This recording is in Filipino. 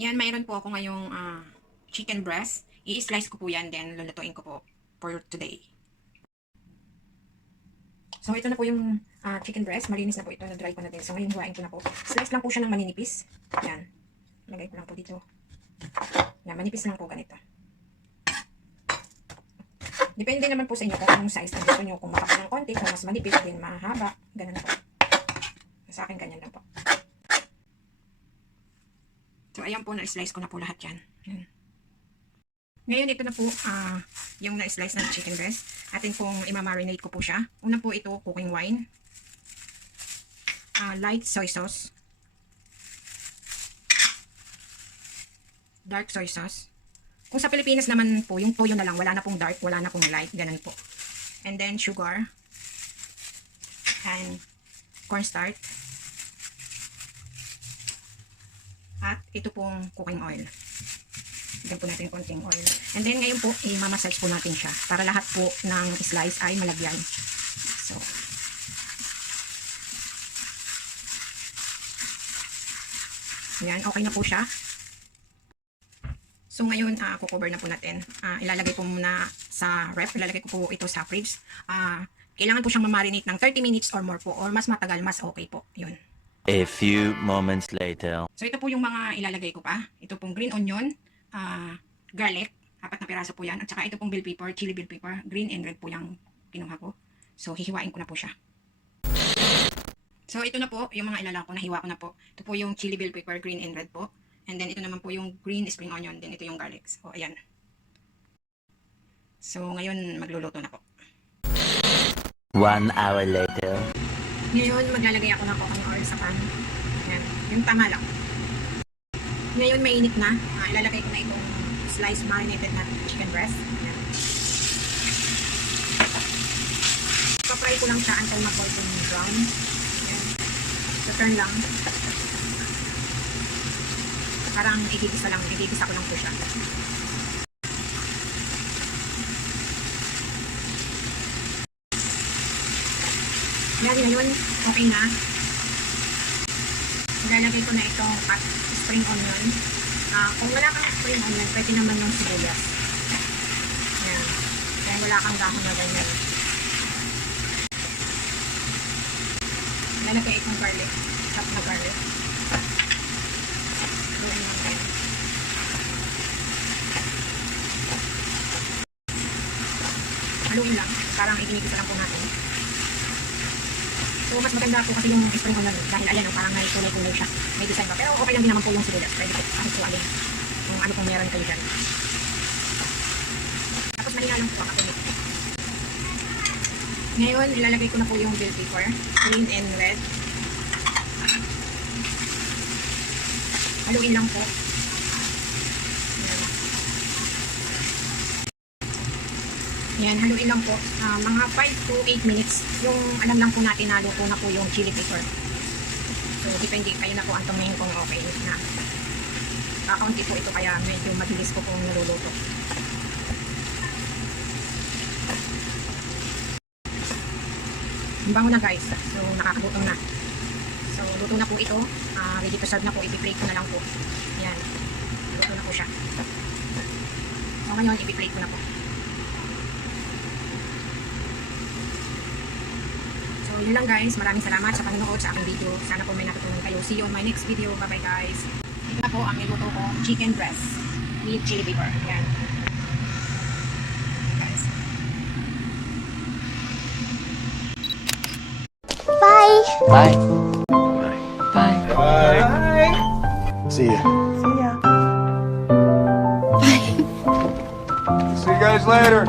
Yan, mayroon po ako ngayong chicken breast. I-slice ko po yan, then lulutuin ko po for today. So, ito na po yung chicken breast. Malinis na po ito. Na-dry ko na din. So, ngayon hiwain ko na po. Slice lang po siya ng maninipis. Yan. Lagay ko lang po dito. Yan, manipis lang po ganito. Depende naman po sa inyo kung anong size na gusto nyo. Kung makapal ng konti, kung mas manipis, din mahaba. Ganun po. Sa akin, ganyan lang po. So, ayan po, na-slice ko na po lahat yan. Yan. Ngayon, ito na po yung na-slice ng chicken breast. Atin pong imamarinate ko po siya. Una po ito, cooking wine. Light soy sauce. Dark soy sauce. Kung sa Pilipinas naman po, yung toyo na lang. Wala na pong dark, wala na pong light. Ganun po. And then, sugar. And cornstarch. At ito pong cooking oil. Bigyan po natin konting oil. And then ngayon po, i-massage po natin siya para lahat po ng slice ay malagyan. So, yan, okay na po siya. So ngayon, kukover na po natin. Ilalagay po muna sa ref. Ilalagay ko po ito sa fridge. Kailangan po siyang ma-marinate ng 30 minutes or more po. Or mas matagal, mas okay po. Yun. A few moments later. So ito po yung mga ilalagay ko pa. Ito pong green onion, garlic, 4 na piraso po yan. At saka ito pong bell pepper, chili bell pepper, green and red po yung kinuha ko. So hihiwain ko na po siya. So ito na po yung mga ilalagay ko, nahiwa ko na po. Ito po yung chili bell pepper, green and red po. And then ito naman po yung green spring onion, then ito yung garlic. So ayan. So ngayon magluluto na po. 1 hour later. Ngayon, maglalagay ako ng coconut oil sa pan. Yan. Yung tama lang. Ngayon, mainit na. Ilalagay ko na itong sliced marinated na chicken breast. Yan. Papry ko lang siya until mag-golden brown. Yan. So, turn lang. Parang igigisa ko lang po siya. Yan, ngayon, okay na. Ilalagay ko na itong spring onion. Kung wala kang spring onion, pwede naman yung sibuyas. Yan. Kaya wala kang dahon na ganyan. Ilalagay itong garlic. Chop na garlic. Haluin lang yan. Haluin lang. Parang iginigisa lang po natin. So, mas maganda po kasi yung spring onion dahil ayan, parang may kulay-kulay siya. May design pa. Pero okay lang din naman po yung sibuyas. Pwede po kahit po alin. Kung ano pong meron kayo dyan. Tapos mahina lang po kapunit. Ngayon, ilalagay ko na po yung bell pepper. Green and red. Haluin lang po. Yan, haluin lang po. Mga 5 to 8 minutes. Yung alam lang po natin na luto na po yung chili pepper. So, depende kayo na po ang tumingin kung okay na. Kakaunti po ito kaya medyo mabilis po kung naluluto. Ang bango na guys. So, nakakagutom na. So, luto na po ito. Ready to serve na po. I-plate ko na lang po. Yan. Luto na po siya. So, ngayon, i-plate ko na po. So, yun lang guys. Maraming salamat sa panonood sa aking video. Sana po may natutunan kayo. See you on my next video. Bye-bye guys. Ito na po ang niluto ko. Chicken breast with chili pepper. Yan. Guys. Bye. Bye. Bye. Bye. See ya. See ya. See you guys later.